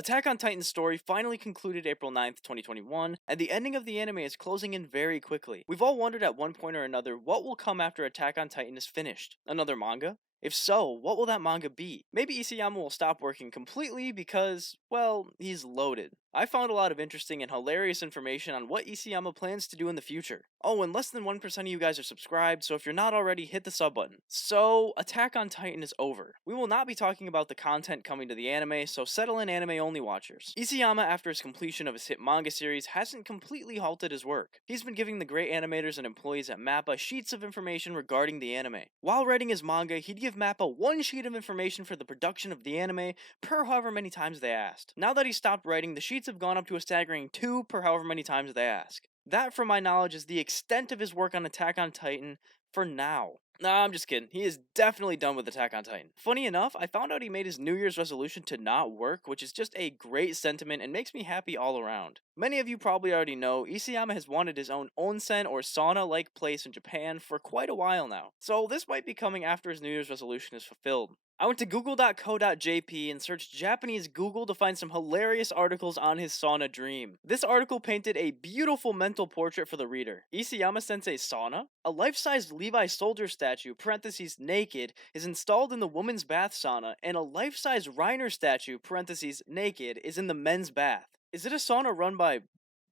Attack on Titan's story finally concluded April 9th, 2021, and the ending of the anime is closing in very quickly. We've all wondered at one point or another what will come after Attack on Titan is finished. Another manga? If so, what will that manga be? Maybe Isayama will stop working completely because, well, he's loaded. I found a lot of interesting and hilarious information on what Isayama plans to do in the future. Oh, and less than 1% of you guys are subscribed, so if you're not already, hit the sub button. So, Attack on Titan is over. We will not be talking about the content coming to the anime, so settle in anime-only watchers. Isayama, after his completion of his hit manga series, hasn't completely halted his work. He's been giving the great animators and employees at MAPPA sheets of information regarding the anime. While writing his manga, he'd give MAPPA one sheet of information for the production of the anime per however many times they asked. Now that he stopped writing, the sheets have gone up to a staggering 2 per however many times they ask. That, from my knowledge, is the extent of his work on Attack on Titan for now. Nah, I'm just kidding. He is definitely done with Attack on Titan. Funny enough, I found out he made his New Year's resolution to not work, which is just a great sentiment and makes me happy all around. Many of you probably already know, Isayama has wanted his own onsen or sauna-like place in Japan for quite a while now, so this might be coming after his New Year's resolution is fulfilled. I went to google.co.jp and searched Japanese Google to find some hilarious articles on his sauna dream. This article painted a beautiful mental portrait for the reader. Isayama Sensei's sauna? A life-sized Levi soldier statue, parentheses naked, is installed in the woman's bath sauna, and a life-size reiner statue, parentheses naked, is in the men's bath. Is it a sauna run by...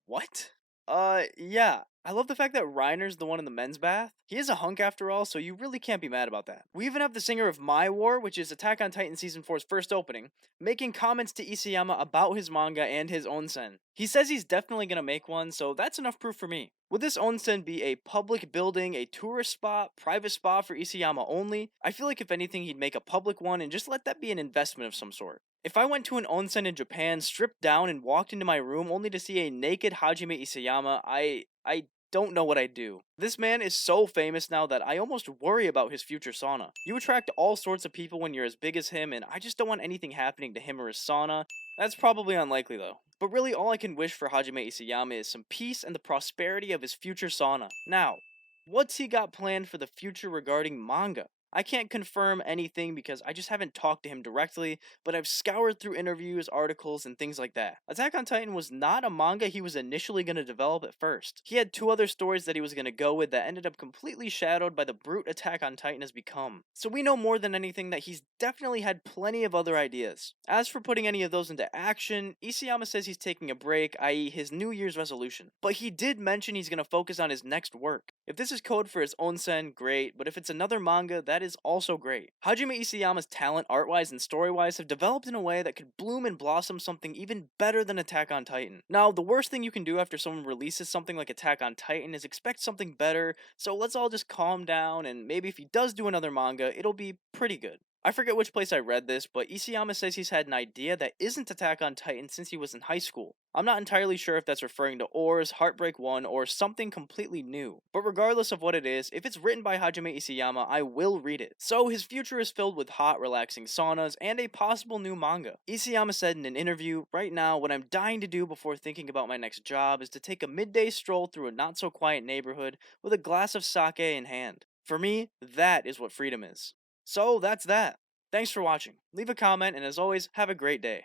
what? Yeah. I love the fact that Reiner's the one in the men's bath. He is a hunk after all, so you really can't be mad about that. We even have the singer of My War, which is Attack on Titan Season 4's first opening, making comments to Isayama about his manga and his onsen. He says he's definitely gonna make one, so that's enough proof for me. Would this onsen be a public building, a tourist spot, private spot for Isayama only? I feel like if anything he'd make a public one and just let that be an investment of some sort. If I went to an onsen in Japan, stripped down, and walked into my room only to see a naked Hajime Isayama, I don't know what I'd do. This man is so famous now that I almost worry about his future sauna. You attract all sorts of people when you're as big as him, and I just don't want anything happening to him or his sauna. That's probably unlikely though. But really, all I can wish for Hajime Isayama is some peace and the prosperity of his future sauna. Now, what's he got planned for the future regarding manga? I can't confirm anything because I just haven't talked to him directly, but I've scoured through interviews, articles, and things like that. Attack on Titan was not a manga he was initially going to develop at first. He had 2 other stories that he was going to go with that ended up completely shadowed by the brute Attack on Titan has become. So we know more than anything that he's definitely had plenty of other ideas. As for putting any of those into action, Isayama says he's taking a break, i.e. his New Year's resolution. But he did mention he's going to focus on his next work. If this is code for his onsen, great, but if it's another manga, that is also great. Hajime Isayama's talent, art-wise and story-wise, have developed in a way that could bloom and blossom something even better than Attack on Titan. Now, the worst thing you can do after someone releases something like Attack on Titan is expect something better, so let's all just calm down, and maybe if he does do another manga, it'll be pretty good. I forget which place I read this, but Isayama says he's had an idea that isn't Attack on Titan since he was in high school. I'm not entirely sure if that's referring to Oars, Heartbreak 1, or something completely new. But regardless of what it is, if it's written by Hajime Isayama, I will read it. So his future is filled with hot, relaxing saunas and a possible new manga. Isayama said in an interview, "Right now, what I'm dying to do before thinking about my next job is to take a midday stroll through a not-so-quiet neighborhood with a glass of sake in hand. For me, that is what freedom is." So that's that. Thanks for watching. Leave a comment, and as always, have a great day.